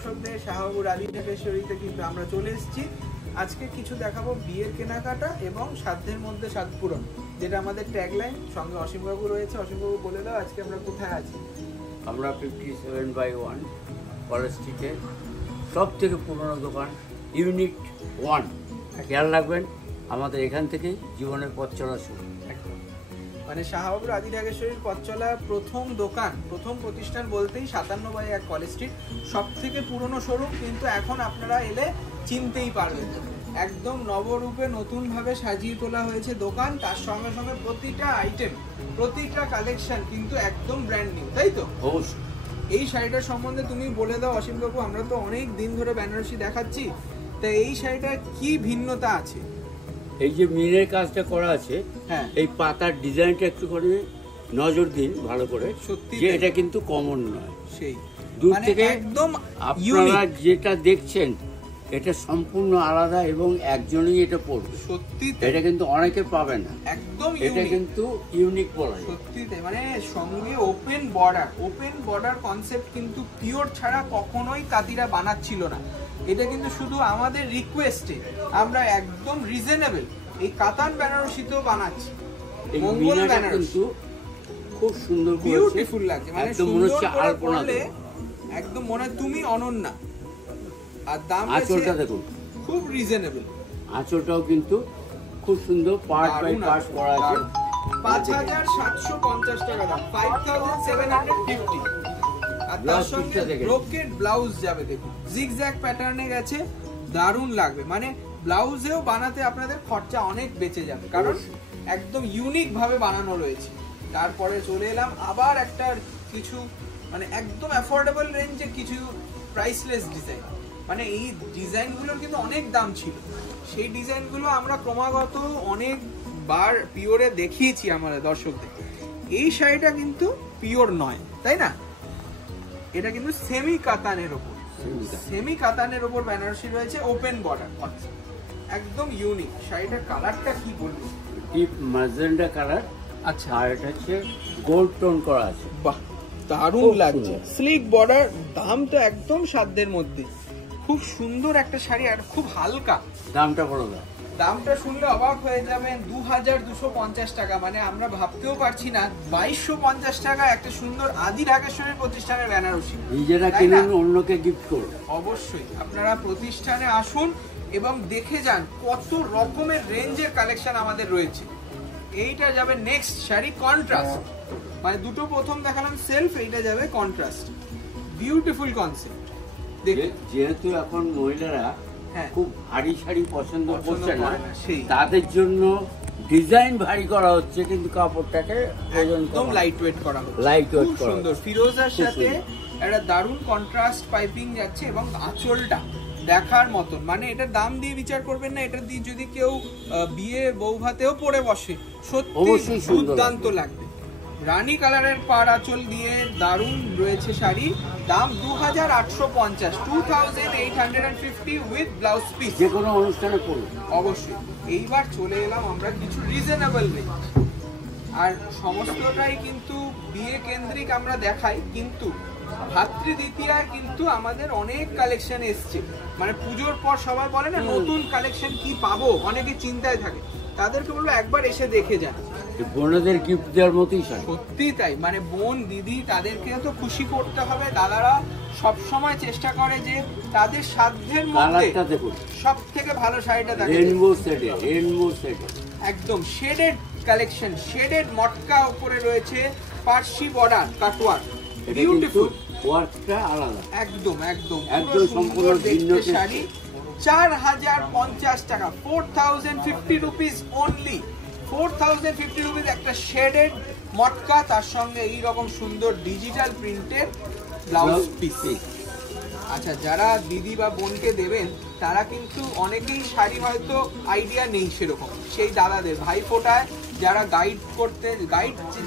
দর্শকদের, শাহবাবুর আদি ঢাকেশ্বরীতে কিন্তু আমরা চলে এসেছি। আজকে কিছু দেখাবো বিয়ের কেনাকাটা এবং সাধ্যের মধ্যে স্বাদ পূরণ, যেটা আমাদের ট্যাগলাইন। সঙ্গে অসীমবাবু রয়েছে। অসীমবাবু, বলে দাও আজকে আমরা কোথায় আছি? আমরা 57/1 কলেজ স্ট্রিটের সব থেকে পুরনো দোকান ইউনিট 1। খেয়াল রাখবেন, আমাদের এখান থেকেই জীবনের পথ চলা শুরু। মানে শাহবাবুর আদি ঢাকেশ্বরীর পথ চলার প্রথম দোকান, প্রথম প্রতিষ্ঠান বলতেই 57/1 কলেজ স্ট্রিট, সব থেকে পুরনো শোরুম। কিন্তু এখন আপনারা এলে চিনতেই পারবেন, একদম নবরূপে নতুনভাবে সাজিয়ে তোলা হয়েছে দোকান। তার সঙ্গে সঙ্গে প্রতিটা আইটেম, প্রতিটা কালেকশন কিন্তু একদম ব্র্যান্ড নিউ, তাই তো? অবশ্যই। এই শাড়িটার সম্বন্ধে তুমি বলে দাও অসীমবাবু। আমরা তো অনেক দিন ধরে বেনারসি দেখাচ্ছি, তা এই শাড়িটার কি ভিন্নতা আছে? এই যে মিনের কাজটা করা আছে, হ্যাঁ, এই পাতার ডিজাইনটা একটু করে নজর দিন ভালো করে। সত্যি যে এটা কিন্তু কমন নয়। সেই দূর মানে থেকে একদম আপনারা যেটা দেখছেন এটা সম্পূর্ণ আলাদা এবং একজনই এটা পড়বে। সত্যি এটা কিন্তু অনেকে পাবে না, একদম এটা কিন্তু ইউনিক বলা যায়। সত্যি মানে সঙ্গে ওপেন বর্ডার কনসেপ্ট কিন্তু পিওর ছাড়া কখনোই তাঁতিরা বানাচ্ছিল না। এটা কিন্তু শুধু আমাদের রিকোয়েস্টে আমরা একদম রিজনেবল এই কাতান বেনারসিতেও বানাচ্ছি। এই মঙ্গল বেনারসি কিন্তু খুব সুন্দর, বিউটিফুল লাগছে, মানে একদম মনে হচ্ছে আলপনা, একদম মনে হয় তুমি অনন্যা। আর দাম আঁচলটা দেখুন, খুব রিজনেবল। আঁচলটাও কিন্তু খুব সুন্দর, পার্ট বাই পার্ট করা আছে। 5750 টাকা দাম, 5750। আর তার সঙ্গে ব্রোকেড ব্লাউজ যাবে, দেখুন জিগজ্যাগ প্যাটার্নে গেছে, দারুণ লাগবে। মানে ব্লাউজেও বানাতে আপনাদের খরচা অনেক বেঁচে যাবে, কারণ একদম ইউনিক ভাবে বানানো রয়েছে। তারপরে চলে এলাম আবার একটা কিছু মানে একদম অ্যাফোর্ডেবল রেঞ্জে কিছু প্রাইসলেস ডিজাইন। মানে এই ডিজাইনগুলোর কিন্তু অনেক দাম ছিল, সেই ডিজাইনগুলো আমরা ক্রমাগত অনেকবার পিওরে দেখিয়েছি আমাদের দর্শকদের। এই শাড়িটা কিন্তু পিওর নয়, তাই না? এটা কিন্তু সেমি কাতানের ওপর বেনারসি রয়েছে, ওপেন বর্ডার, একদম ইউনিক। শাড়িটার কালারটা কি বলবো, ডিপ ম্যাজেন্ডা কালার। আচ্ছা, আর এটা হচ্ছে গোল্ড টোন করা আছে। বাহ, দারুণ লাগছে। স্লিক বর্ডার, দাম তো একদম সাধ্যের মধ্যে। খুব সুন্দর একটা শাড়ি আর খুব হালকা। দামটা বড় দাম, দামটা শুনলে অবাক হয়ে যাবেন, 2250 টাকা। মানে আমরা ভাবতেও পারছি না 2250 টাকা একটা সুন্দর আদি ঢাকেশ্বরী প্রতিষ্ঠানের বেনারসি। নিজেরা কিনুন, অন্যকে গিফট করুন। অবশ্যই আপনারা প্রতিষ্ঠানে আসুন এবং দেখে যান কত রকমের রেঞ্জের কালেকশন আমাদের রয়েছে। এইটা যাবে নেক্সট শাড়ি কন্ট্রাস্ট, মানে দুটো প্রথম দেখালাম সেলফ, এইটা যাবে কন্ট্রাস্ট। Beautiful concept. যেহেতু এখন মহিলারা খুব ভারী শাড়ি পছন্দ করছে না, তাদের জন্য ডিজাইন ভারী করা হচ্ছে, কিন্তু কাপড়টাকে একদম লাইট ওয়েট করা হচ্ছে। খুব সুন্দর ফিরোজার সাথে একটা দারুণ কন্ট্রাস্ট পাইপিং যাচ্ছে এবং আঁচলটা দেখার মতন। মানে এটার দাম দিয়ে বিচার করবেন না, এটা দিয়ে যদি কেউ বিয়ে বউ ভাতেও পরে বসে সত্যি দুর্দান্ত লাগবে। রানী কালারের পাড় আঁচল দিয়ে দারুণ রয়েছে শাড়ি, দাম 2850, 2850 উইথ ব্লাউজ পিস। যে কোনো অনুষ্ঠানে পড়ুন অবশ্যই। এইবার চলে এলাম আমরা কিছু রিজনেবল রেঞ্জ, আর সমস্তটাই কিন্তু বিয়ে কেন্দ্রিক আমরা দেখাই, কিন্তু ভাতৃ দ্বিতীয়ায় কিন্তু আমাদের অনেক কালেকশন এসছে। মানে পুজোর পর সবাই বলে না নতুন কালেকশন কি পাবো, অনেকে চিন্তায় থাকে, তাদেরকে বলবো একবার এসে দেখে যান। বোনদের গিফট দেওয়ার মতোই সত্যি তাই। মানে বোন দিদি তাদেরকে তো খুশি করতে হবে। দাদারা সব সময় চেষ্টা করে যে তাদের সাধ্যের মধ্যে সব থেকে ভালো শাড়িটা থাকে। একদম শেডেড কালেকশন, শেডেড মটকা উপরে রয়েছে, পার্সি বর্ডার কাটওয়ার্ক, বিউটিফুল ওয়ার্কটা আলাদা, একদম সম্পূর্ণ দেখতে শাড়ি। 4050 টাকা, 4050 রুপিস অনলি। 4050 রুপিস একটা শেডেড মটকা, তার সঙ্গে এইরকম সুন্দর ডিজিটাল প্রিন্টের ব্লাউজ পিস। আচ্ছা, যারা দিদি বা বোনকে দেবেন তারা কিন্তু অনেকেই শাড়ি হয়তো আইডিয়া নেই সেরকম, সেই দাদাদের ভাইফোঁটায় যারা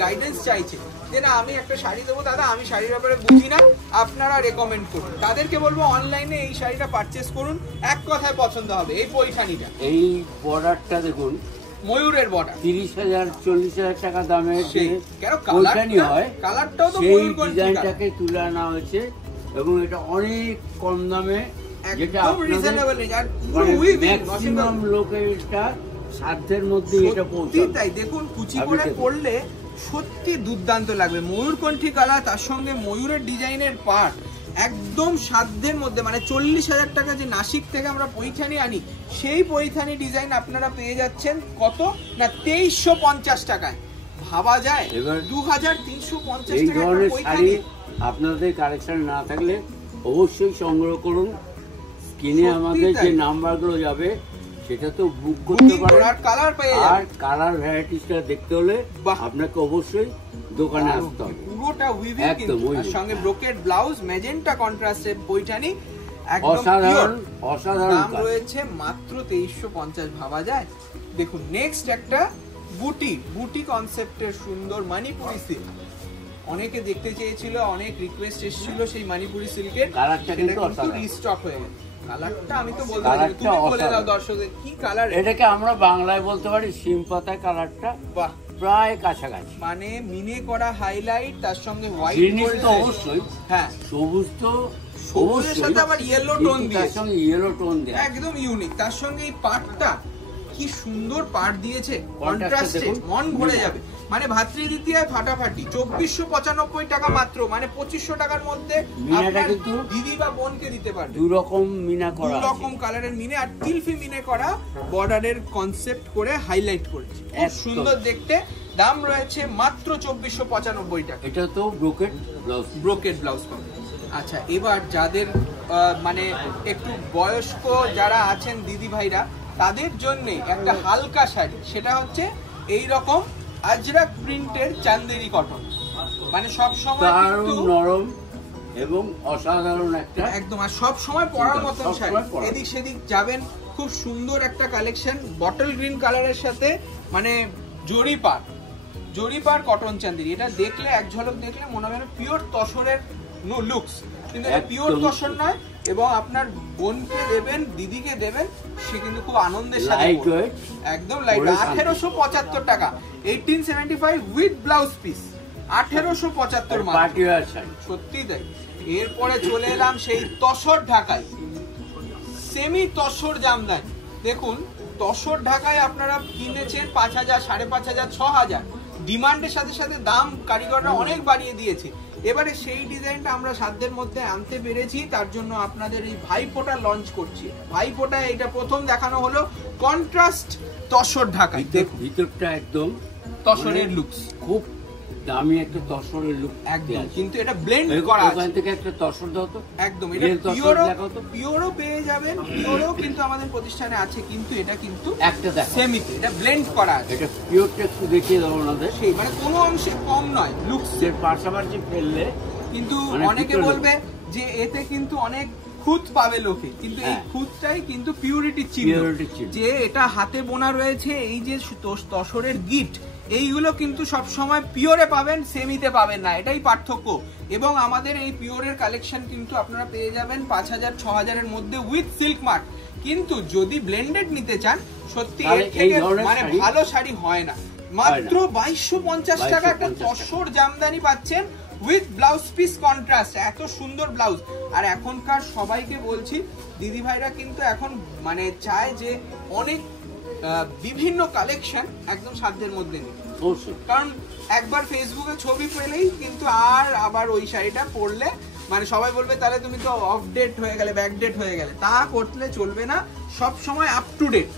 গাইডেন্স চাইছে যে না আমি একটা শাড়ি দেবো দাদা, আমি শাড়ির ব্যাপারে বুঝি না, আপনারা রেকমেন্ড করুন, তাদেরকে বলবো অনলাইনে এই শাড়িটা পারচেস করুন, এক কথায় পছন্দ হবে। এই পৈঠানিটা, এই বর্ডারটা দেখুন, ময়ূরের বর্ডার, 30,000-40,000 টাকা দামের পৈঠানি হয়, কালারটাও তো ময়ূর ডিজাইনটাকে তুলে আনা হয়েছে এবং এটা অনেক কম দামে, যেটা একদম রিজনেবল রেঞ্জ আর পুরো মানে উইভিং ম্যাক্সিমাম লোকের এটা সাধ্যের মধ্যে এটা পৌঁছে। তাই দেখুন কুচি করে পড়লে সত্যি দুর্দান্ত লাগবে। ময়ূরকণ্ঠী কালার, তার সঙ্গে ময়ূরের ডিজাইনের পার্ট, একদম সাধ্যের মধ্যে। মানে 40,000 টাকা যে নাসিক থেকে আমরা পৈঠানি আনি, সেই পৈঠানি ডিজাইন আপনারা পেয়ে যাচ্ছেন কত না 2350 টাকায়। ভাবা যায়? এবার 2350 এই টাকা ধরনের শাড়ি আপনাদের কালেকশন না থাকলে অবশ্যই সংগ্রহ করুন। স্ক্রিনে আমাদের যে নাম্বারগুলো যাবে সেটা তো বুক করতে পারেন, আর কালার পেয়ে আর যাবেন। কালার ভ্যারাইটিসটা দেখতে হলে আপনাকে অবশ্যই দোকানে আসতে হবে। পুরোটা উইভিং কিন্তু, আর সঙ্গে ব্রোকেড ব্লাউজ, ম্যাজেন্টা কন্ট্রাস্টের পৈঠানি, একদম অসাধারণ অসাধারণ। দাম রয়েছে মাত্র 2350। ভাবা যায়? দেখুন নেক্সট একটা বুটি কনসেপ্টের সুন্দর মণিপুরি সিল্ক। অনেকে দেখতে চেয়েছিল, অনেক রিকোয়েস্ট এসেছিল সেই মণিপুরি সিল্কের, কালারটা কিন্তু রিস্টক হয়ে গেছে। কালারটা আমি তো বলতে পারি, তুমি বলে দাও দর্শকদের কি কালার। এটাকে আমরা বাংলায় বলতে পারি শিম পাতায় কালারটা, বাহ, প্রায় কাছাকাছি। মানে মিনে করা হাইলাইট, তার সঙ্গে হোয়াইট জিনিস তো অবশ্যই, হ্যাঁ সবুজ তো সবুজের সাথে আবার ইয়েলো টোন দিয়ে, তার সঙ্গে ইয়েলো টোন দিয়ে একদম ইউনিক। তার সঙ্গে এই পাটটা কি সুন্দর পাট দিয়েছে, কন্ট্রাস্টে মন ভরে যাবে। মানে ভাতৃ দ্বিতীয়ায় ফাটাফাটি। 2495 টাকা মাত্র, মানে 2500 টাকার মধ্যে আপনার দিদি বা বোনকে দিতে পারবে। দু রকম মিনা করা, দু রকম কালারের মিনে, আর তিলফি মিনে করা, বর্ডারের কনসেপ্ট করে হাইলাইট করেছে, খুব সুন্দর দেখতে। দাম রয়েছে মাত্র 2495 টাকা। এটা তো ব্রোকেড ব্লাউজ পাবে। আচ্ছা, এবার যাদের মানে একটু বয়স্ক যারা আছেন দিদি ভাইরা, তাদের জন্য একটা হালকা শাড়ি, সেটা হচ্ছে এই রকম আজরাক প্রিন্টের চান্দেরি কটন। মানে সব সময় কিন্তু নরম এবং অসাধারণ একটা, একদম, আর সব সময় পরার মতন শাড়ি। এদিক সেদিক যাবেন, খুব সুন্দর একটা কালেকশন, বটল গ্রিন কালারের সাথে মানে জরিপার কটন চান্দেরি। এটা দেখলে, এক ঝলক দেখলে মনে হবে পিওর তসরের লুকস, কিন্তু এটা পিওর তসর নয়। এবং আপনার বোনকে দেবেন, দিদিকে দেবেন, সে কিন্তু খুব আনন্দের সাথে একদম লাইট। 1875 টাকা, 1875 উইথ ব্লাউজ পিস, 1875 মাত্র। সত্যি তাই। এরপরে চলে এলাম সেই তসর ঢাকায়, সেমি তসর জামদানি। দেখুন তসর ঢাকায় আপনারা কিনেছেন 5000, 5500, 6000। ডিমান্ডের সাথে সাথে দাম কারিগররা অনেক বাড়িয়ে দিয়েছে। এবারে সেই ডিজাইনটা আমরা সাধ্যের মধ্যে আনতে পেরেছি, তার জন্য আপনাদের এই ভাইফোঁটা লঞ্চ করছি। ভাইফোঁটা এটা প্রথম দেখানো হলো কন্ট্রাস্ট তসর ঢাকায়। ভিতরটা একদম তসরের লুকস, খুব দামি একটা তসরের লুক একদম, কিন্তু এটা ব্লেন্ড করা আছে। ওখান থেকে একটা তসর দাও তো, একদম এটা পিওরও পেয়ে যাবেন, পিওরও কিন্তু আমাদের প্রতিষ্ঠানে আছে, কিন্তু এটা কিন্তু একটা দেখো সেমিতে, এটা ব্লেন্ড করা আছে। এটা পিওরটা একটু দেখিয়ে দাও ওনাদের, সেই মানে কোনো অংশে কম নয় লুকসের পাশাপাশি ফেললে। কিন্তু অনেকে বলবে যে এতে কিন্তু অনেক খুঁত পাবে লোকে, কিন্তু এই খুঁতটাই কিন্তু পিউরিটির চিহ্ন, যে এটা হাতে বোনা রয়েছে। এই যে তসরের গিফট, এইগুলো কিন্তু সব সময় পিওরে পাবেন, সেমিতে পাবেন না, এটাই পার্থক্য। এবং আমাদের এই পিওরের কালেকশন কিন্তু আপনারা পেয়ে যাবেন 5000, 6000 এর মধ্যে উইথ সিল্ক মার্ক। কিন্তু যদি ব্লেন্ডেড নিতে চান, সত্যি এর থেকে মানে ভালো শাড়ি হয় না। মাত্র 2250 টাকা একটা তসর জামদানি পাচ্ছেন উইথ ব্লাউজ পিস কন্ট্রাস্ট, এত সুন্দর ব্লাউজ। আর এখনকার সবাইকে বলছি, দিদি ভাইরা কিন্তু এখন মানে চায় যে অনেক বিভিন্ন কালেকশন একদম সাধ্যের মধ্যে নেই, কারণ একবার ফেসবুকে ছবি পেলেই কিন্তু আর আবার ওই শাড়িটা পরলে মানে সবাই বলবে তাহলে তুমি তো আপডেট হয়ে গেলে, ব্যাকডেট হয়ে গেলে। তা করলে চলবে না, সব সময় আপ টু ডেট।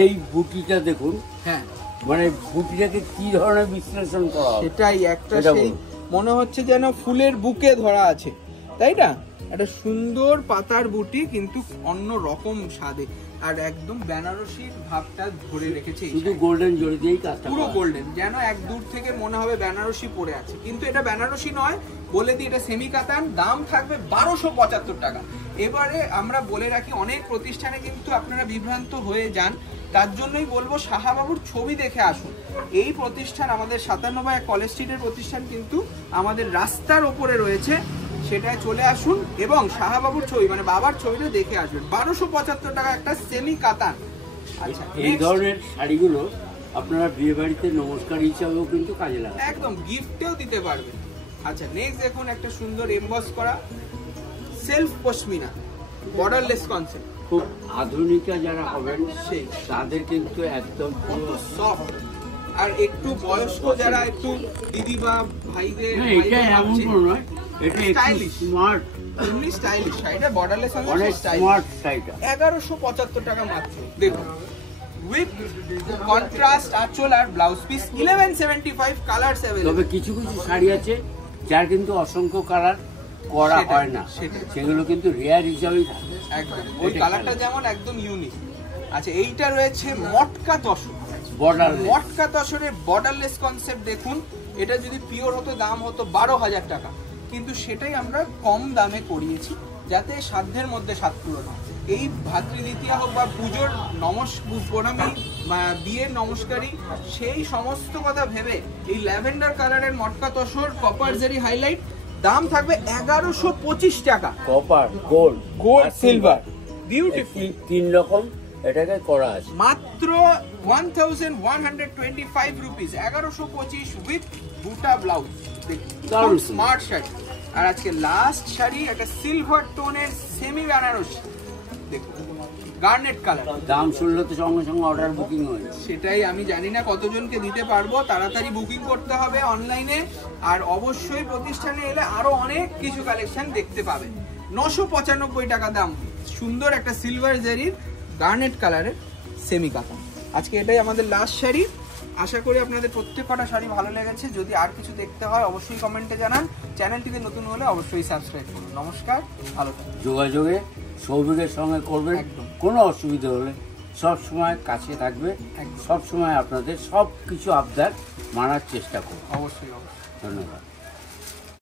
এই বুটিটা দেখুন, হ্যাঁ মানে বুটিটাকে কি ধরনের বিশ্লেষণ করা হবে, সেটাই একটা সেই মনে হচ্ছে যেন ফুলের বুকে ধরা আছে, তাই না? একটা সুন্দর পাতার বুটি, কিন্তু অন্য রকম স্বাদে, আর একদম বেনারসির ভাবটা ধরে রেখেছে। শুধু গোল্ডেন জড়ি দিয়েই কাজটা, পুরো গোল্ডেন, যেন এক দূর থেকে মনে হবে বেনারসি পরে আছে, কিন্তু এটা বেনারসি নয়। বলে দিই এটা সেমি কাতান। দাম থাকবে 1275 টাকা। এবারে আমরা বলে রাখি, অনেক প্রতিষ্ঠানে কিন্তু আপনারা বিভ্রান্ত হয়ে যান, তার জন্যই বলবো সাহাবাবুর ছবি দেখে আসুন। এই প্রতিষ্ঠান আমাদের 97 কলেজ স্ট্রিটের প্রতিষ্ঠান, কিন্তু আমাদের রাস্তার ওপরে রয়েছে, সেটাই চলে আসুন এবং সাহাবাবুর ছবি মানে বাবার ছবিটা দেখে আসবেন। 1275 টাকা একটা সেমি কাতান। আচ্ছা, এই ধরনের শাড়িগুলো আপনারা বিয়ে বাড়িতে নমস্কার হিসাবেও কিন্তু কাজে লাগাবেন, একদম গিফটেও দিতে পারবেন। আচ্ছা, নেক্সট দেখুন একটা সুন্দর এমবস করা সেলফ পশমিনা, বর্ডারলেস কনসেপ্ট, খুব আধুনিকা যারা হবেন সেই তাদের কিন্তু একদম কত সফট। আর একটু বয়স্ক যারা একটু দিদি বা ভাইদের না, এটা এমন কোনো নয়, এটা একটু Stylish। স্মার্ট, এমনি স্টাইলিশ শাড়িটা, বর্ডারলেস অনেক স্মার্ট শাড়িটা। 1175 টাকা মাত্র। দেখুন উইথ কন্ট্রাস্ট আঁচল আর ব্লাউজ পিস, 1175, কালারস তবে अवेलेबल। কিছু কিছু শাড়ি আছে যার কিন্তু অসংখ্য কালার করা সেটাই, হয় না, সেটাই। সেগুলো কিন্তু রেয়ার হিসাবেই থাকে। একদম ওই এটা কালারটা খেয়াল। যেমন একদম ইউনিক। আচ্ছা, এইটা রয়েছে মটকা তসর। বর্ডার মটকা তসরের বর্ডারলেস কনসেপ্ট দেখুন। এটা যদি পিওর হতো দাম হতো 12,000 টাকা, কিন্তু সেটাই আমরা কম দামে করিয়েছি যাতে সাধ্যের মধ্যে স্বাদ পূরণ হয়। এই ভাতৃদ্বিতীয়া হোক বা পুজোর প্রণামী বা বিয়ের নমস্কারী, সেই সমস্ত কথা ভেবে এই ল্যাভেন্ডার কালারের মটকা তসর কপার জারি হাইলাইট দাম থাকবে 1125 টাকা। Copper, gold, gold, silver, beautiful. তিন রকম এটাকে করা আছে। মাত্র 1125 রুপিস, 1125 উইথ বুটা ব্লাউজ। দারুণ স্মার্ট শাড়ি। আর আজকে লাস্ট শাড়ি একটা সিলভার টোনের সেমি বেনারসি, দেখুন গার্নেট কালার। দাম শুনলে তো সঙ্গে সঙ্গে অর্ডার বুকিং হয়ে যায়। সেটাই, আমি জানি না কতজনকে দিতে পারবো, তাড়াতাড়ি বুকিং করতে হবে অনলাইনে। আর অবশ্যই প্রতিষ্ঠানে এলে আরো অনেক কিছু কালেকশন দেখতে পাবেন। 995 টাকা দাম, সুন্দর একটা সিলভার জারির গার্নেট কালারের সেমি কাতা। আজকে এটাই আমাদের লাস্ট শাড়ি। আশা করি আপনাদের প্রত্যেকটা শাড়ি ভালো লেগেছে। যদি আর কিছু দেখতে হয় অবশ্যই কমেন্টে জানান। চ্যানেলটিতে নতুন হলে অবশ্যই সাবস্ক্রাইব করুন। নমস্কার, ভালো থাকুন। যোগাযোগে সৌভিকের সঙ্গে করবেন, একদম। কোনো অসুবিধা হলে সব সময় কাছে থাকবে, একদম। সব সময় আপনাদের সব কিছু আবদার মানার চেষ্টা করব। অবশ্যই অবশ্যই। ধন্যবাদ।